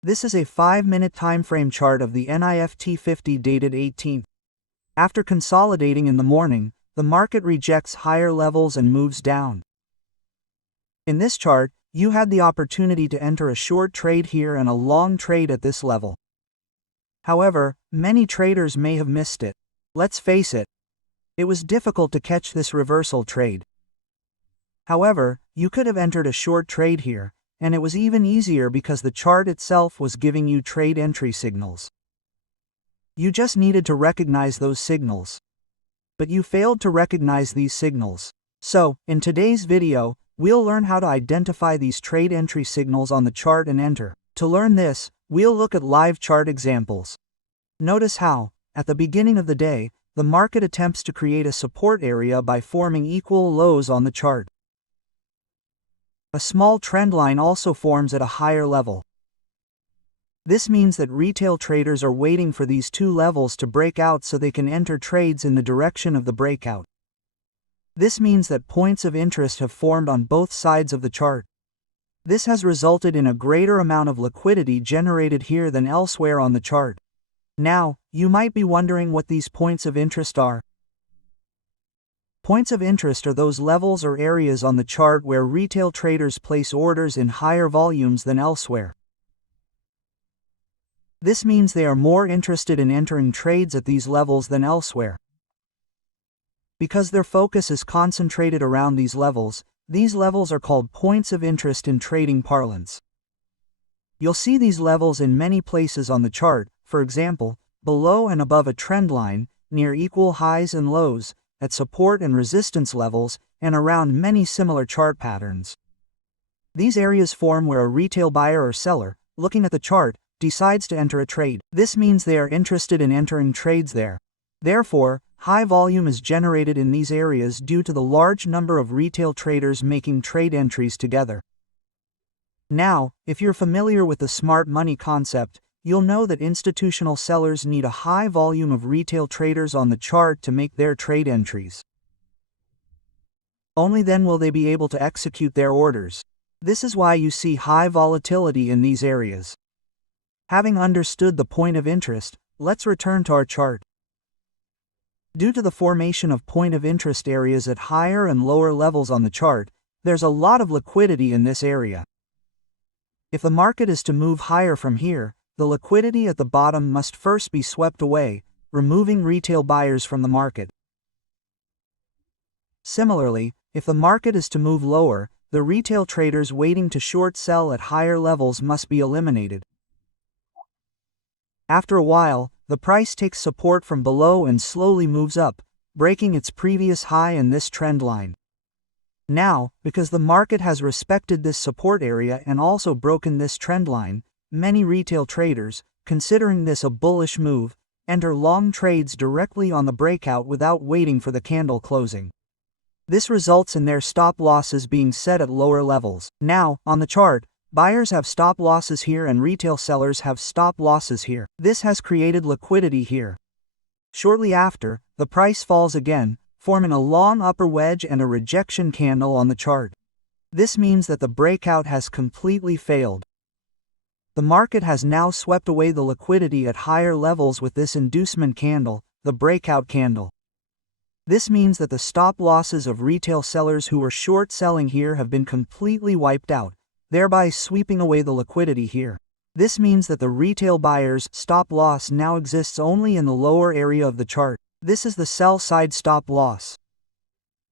This is a 5-minute timeframe chart of the NIFT 50 dated 18th. After consolidating in the morning, the market rejects higher levels and moves down. In this chart, you had the opportunity to enter a short trade here and a long trade at this level. However, many traders may have missed it. Let's face it, it was difficult to catch this reversal trade. However, you could have entered a short trade here, and it was even easier because the chart itself was giving you trade entry signals. You just needed to recognize those signals. But you failed to recognize these signals. So, in today's video, we'll learn how to identify these trade entry signals on the chart and enter. To learn this, we'll look at live chart examples. Notice how, at the beginning of the day, the market attempts to create a support area by forming equal lows on the chart. A small trend line also forms at a higher level. This means that retail traders are waiting for these two levels to break out so they can enter trades in the direction of the breakout. This means that points of interest have formed on both sides of the chart. This has resulted in a greater amount of liquidity generated here than elsewhere on the chart. Now, you might be wondering what these points of interest are. Points of interest are those levels or areas on the chart where retail traders place orders in higher volumes than elsewhere. This means they are more interested in entering trades at these levels than elsewhere. Because their focus is concentrated around these levels are called points of interest in trading parlance. You'll see these levels in many places on the chart, for example, below and above a trend line, near equal highs and lows, at support and resistance levels, and around many similar chart patterns. These areas form where a retail buyer or seller, looking at the chart, decides to enter a trade. This means they are interested in entering trades there. Therefore, high volume is generated in these areas due to the large number of retail traders making trade entries together. Now, if you're familiar with the smart money concept, you'll know that institutional sellers need a high volume of retail traders on the chart to make their trade entries. Only then will they be able to execute their orders. This is why you see high volatility in these areas. Having understood the point of interest, let's return to our chart. Due to the formation of point of interest areas at higher and lower levels on the chart, there's a lot of liquidity in this area. If the market is to move higher from here, the liquidity at the bottom must first be swept away, removing retail buyers from the market. Similarly, if the market is to move lower, the retail traders waiting to short sell at higher levels must be eliminated. After a while, the price takes support from below and slowly moves up, breaking its previous high in this trend line. Now, because the market has respected this support area and also broken this trend line, many retail traders, considering this a bullish move, enter long trades directly on the breakout without waiting for the candle closing. This results in their stop losses being set at lower levels. Now, on the chart, buyers have stop losses here and retail sellers have stop losses here. This has created liquidity here. Shortly after, the price falls again, forming a long upper wedge and a rejection candle on the chart. This means that the breakout has completely failed. The market has now swept away the liquidity at higher levels with this inducement candle, the breakout candle. This means that the stop losses of retail sellers who were short selling here have been completely wiped out, thereby sweeping away the liquidity here. This means that the retail buyer's stop loss now exists only in the lower area of the chart. This is the sell side stop loss.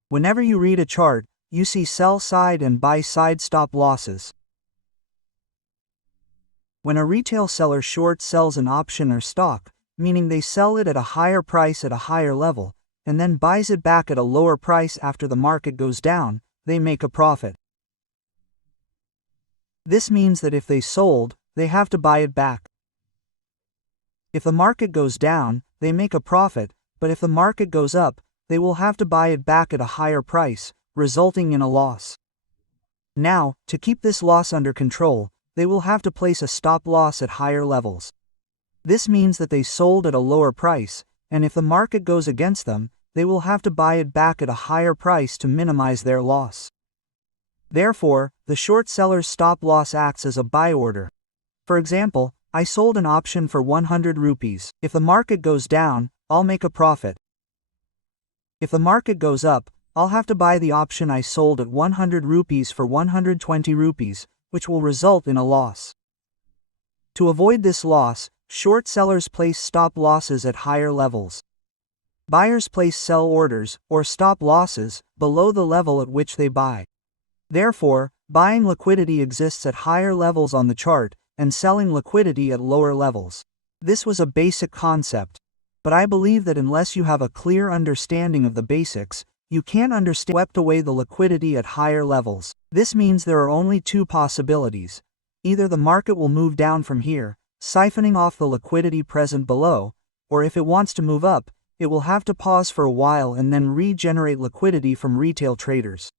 Whenever you read a chart, you see sell side and buy side stop losses. When a retail seller short sells an option or stock, meaning they sell it at a higher price at a higher level, and then buys it back at a lower price after the market goes down, they make a profit. This means that if they sold, they have to buy it back. If the market goes down, they make a profit, but if the market goes up, they will have to buy it back at a higher price, resulting in a loss. Now, to keep this loss under control, they will have to place a stop loss at higher levels. This means that they sold at a lower price, and if the market goes against them, they will have to buy it back at a higher price to minimize their loss. Therefore, the short seller's stop loss acts as a buy order. For example, I sold an option for 100 rupees. If the market goes down, I'll make a profit. If the market goes up, I'll have to buy the option I sold at 100 rupees for 120 rupees, which will result in a loss. To avoid this loss, short sellers place stop losses at higher levels. Buyers place sell orders, or stop losses, below the level at which they buy. Therefore, buying liquidity exists at higher levels on the chart, and selling liquidity at lower levels. This was a basic concept, but I believe that unless you have a clear understanding of the basics, you can't understand swept away the liquidity at higher levels. This means there are only two possibilities. Either the market will move down from here, siphoning off the liquidity present below, or if it wants to move up, it will have to pause for a while and then regenerate liquidity from retail traders.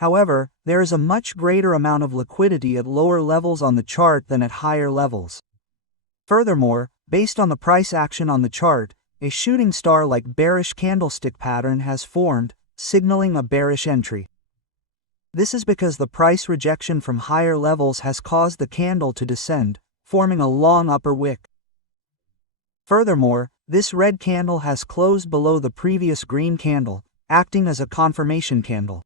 However, there is a much greater amount of liquidity at lower levels on the chart than at higher levels. Furthermore, based on the price action on the chart, a shooting star-like bearish candlestick pattern has formed, signaling a bearish entry. This is because the price rejection from higher levels has caused the candle to descend, forming a long upper wick. Furthermore, this red candle has closed below the previous green candle, acting as a confirmation candle.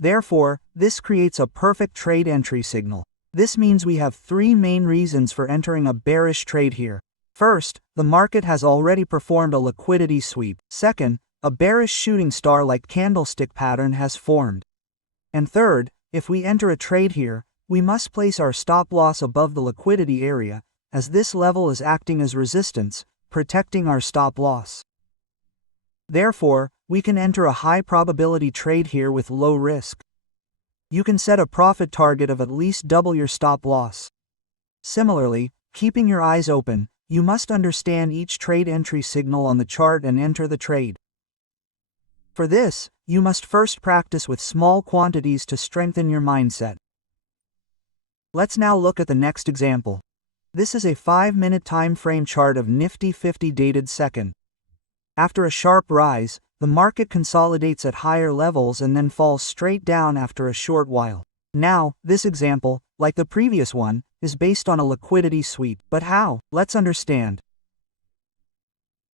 Therefore, this creates a perfect trade entry signal. This means we have three main reasons for entering a bearish trade here. First, the market has already performed a liquidity sweep. Second, a bearish shooting star-like candlestick pattern has formed. And third, if we enter a trade here, we must place our stop loss above the liquidity area, as this level is acting as resistance, protecting our stop loss. Therefore, we can enter a high probability trade here with low risk. You can set a profit target of at least double your stop loss. Similarly, keeping your eyes open, you must understand each trade entry signal on the chart and enter the trade. For this, you must first practice with small quantities to strengthen your mindset. Let's now look at the next example. This is a 5-minute time frame chart of Nifty 50 dated second. After a sharp rise, the market consolidates at higher levels and then falls straight down after a short while. Now, this example, like the previous one, is based on a liquidity sweep. But how? Let's understand.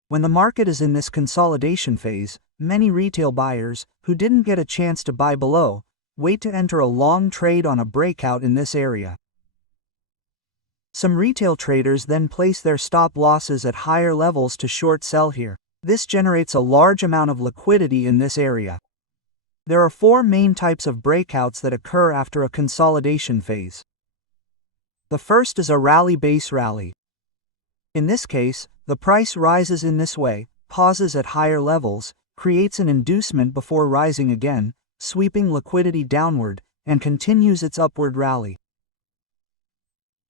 When the market is in this consolidation phase, many retail buyers, who didn't get a chance to buy below, wait to enter a long trade on a breakout in this area. Some retail traders then place their stop losses at higher levels to short sell here. This generates a large amount of liquidity in this area. There are four main types of breakouts that occur after a consolidation phase. The first is a rally base rally. In this case, the price rises in this way, pauses at higher levels, creates an inducement before rising again, sweeping liquidity downward, and continues its upward rally.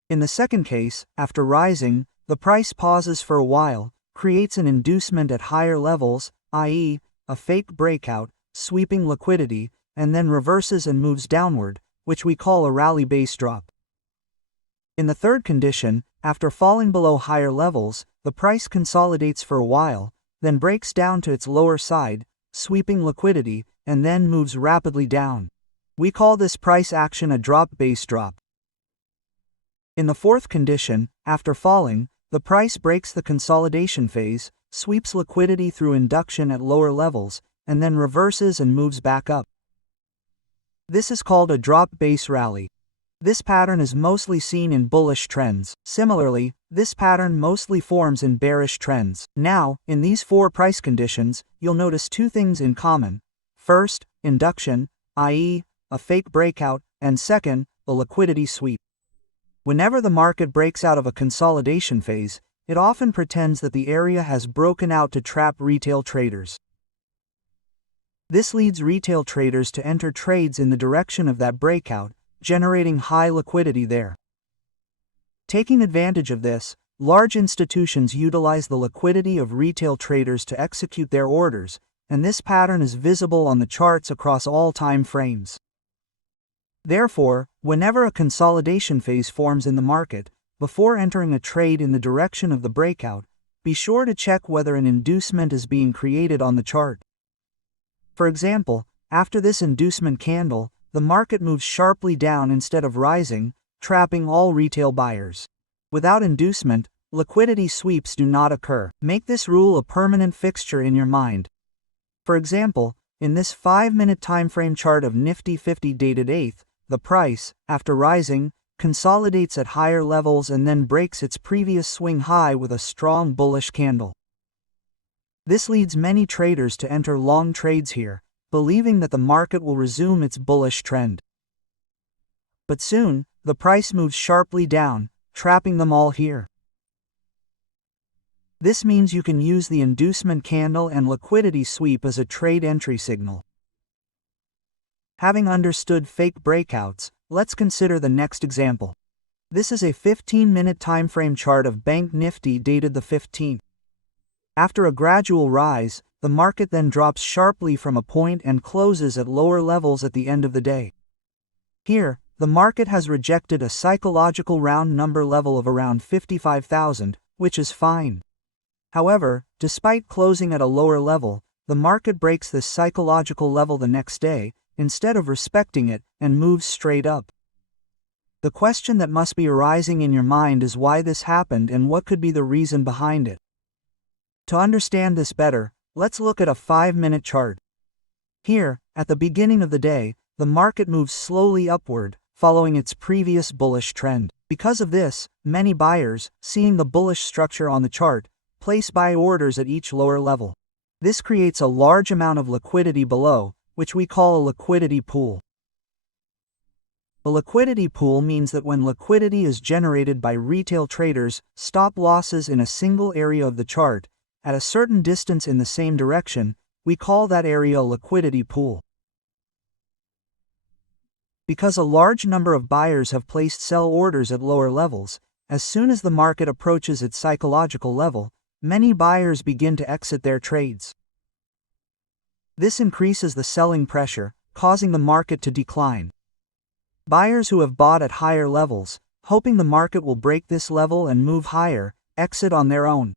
In the second case, after rising, the price pauses for a while, creates an inducement at higher levels, i.e., a fake breakout, sweeping liquidity, and then reverses and moves downward, which we call a rally base drop. In the third condition, after falling below higher levels, the price consolidates for a while, then breaks down to its lower side, sweeping liquidity, and then moves rapidly down. We call this price action a drop base drop. In the fourth condition, after falling, the price breaks the consolidation phase, sweeps liquidity through induction at lower levels, and then reverses and moves back up. This is called a drop base rally. This pattern is mostly seen in bullish trends. Similarly, this pattern mostly forms in bearish trends. Now, in these four price conditions, you'll notice two things in common. First, induction, i.e., a fake breakout, and second, a liquidity sweep. Whenever the market breaks out of a consolidation phase, it often pretends that the area has broken out to trap retail traders. This leads retail traders to enter trades in the direction of that breakout, generating high liquidity there. Taking advantage of this, large institutions utilize the liquidity of retail traders to execute their orders, and this pattern is visible on the charts across all time frames. Therefore, whenever a consolidation phase forms in the market, before entering a trade in the direction of the breakout, be sure to check whether an inducement is being created on the chart. For example, after this inducement candle, the market moves sharply down instead of rising, trapping all retail buyers. Without inducement, liquidity sweeps do not occur. Make this rule a permanent fixture in your mind. For example, in this 5-minute timeframe chart of Nifty 50 dated 8th, the price, after rising, consolidates at higher levels and then breaks its previous swing high with a strong bullish candle. This leads many traders to enter long trades here, believing that the market will resume its bullish trend. But soon, the price moves sharply down, trapping them all here. This means you can use the inducement candle and liquidity sweep as a trade entry signal. Having understood fake breakouts, let's consider the next example. This is a 15-minute timeframe chart of Bank Nifty dated the 15th. After a gradual rise, the market then drops sharply from a point and closes at lower levels at the end of the day. Here, the market has rejected a psychological round number level of around 55,000, which is fine. However, despite closing at a lower level, the market breaks this psychological level the next day, instead of respecting it, and moves straight up. The question that must be arising in your mind is why this happened and what could be the reason behind it. To understand this better, let's look at a 5-minute chart. Here, at the beginning of the day, the market moves slowly upward, following its previous bullish trend. Because of this, many buyers, seeing the bullish structure on the chart, place buy orders at each lower level. This creates a large amount of liquidity below, which we call a liquidity pool. A liquidity pool means that when liquidity is generated by retail traders, stop losses in a single area of the chart, at a certain distance in the same direction, we call that area a liquidity pool. Because a large number of buyers have placed sell orders at lower levels, as soon as the market approaches its psychological level, many buyers begin to exit their trades. This increases the selling pressure, causing the market to decline. Buyers who have bought at higher levels, hoping the market will break this level and move higher, exit on their own.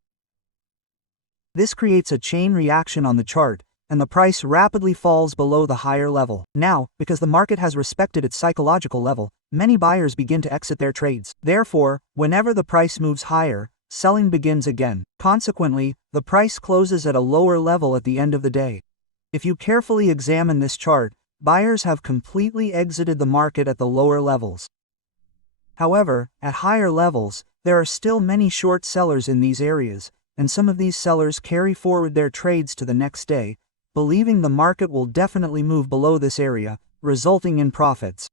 This creates a chain reaction on the chart, and the price rapidly falls below the higher level. Now, because the market has respected its psychological level, many buyers begin to exit their trades. Therefore, whenever the price moves higher, selling begins again. Consequently, the price closes at a lower level at the end of the day. If you carefully examine this chart, buyers have completely exited the market at the lower levels. However, at higher levels, there are still many short sellers in these areas, and some of these sellers carry forward their trades to the next day, believing the market will definitely move below this area, resulting in profits.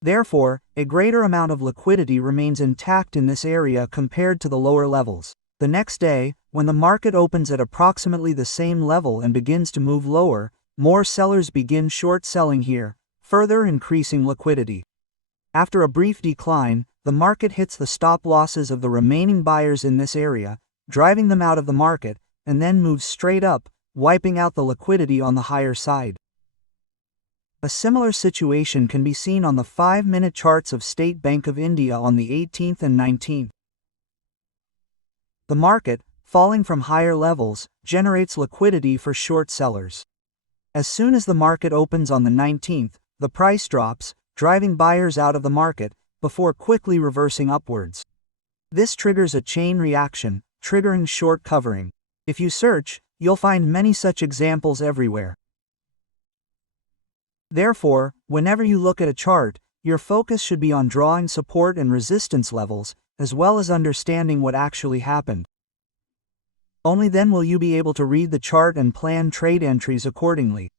Therefore, a greater amount of liquidity remains intact in this area compared to the lower levels. The next day, when the market opens at approximately the same level and begins to move lower, more sellers begin short selling here, further increasing liquidity. After a brief decline, the market hits the stop losses of the remaining buyers in this area, driving them out of the market, and then moves straight up, wiping out the liquidity on the higher side. A similar situation can be seen on the 5-minute charts of State Bank of India on the 18th and 19th. The market, falling from higher levels, generates liquidity for short sellers. As soon as the market opens on the 19th, the price drops, driving buyers out of the market, before quickly reversing upwards. This triggers a chain reaction, triggering short covering. If you search, you'll find many such examples everywhere. Therefore, whenever you look at a chart, your focus should be on drawing support and resistance levels, as well as understanding what actually happened. Only then will you be able to read the chart and plan trade entries accordingly.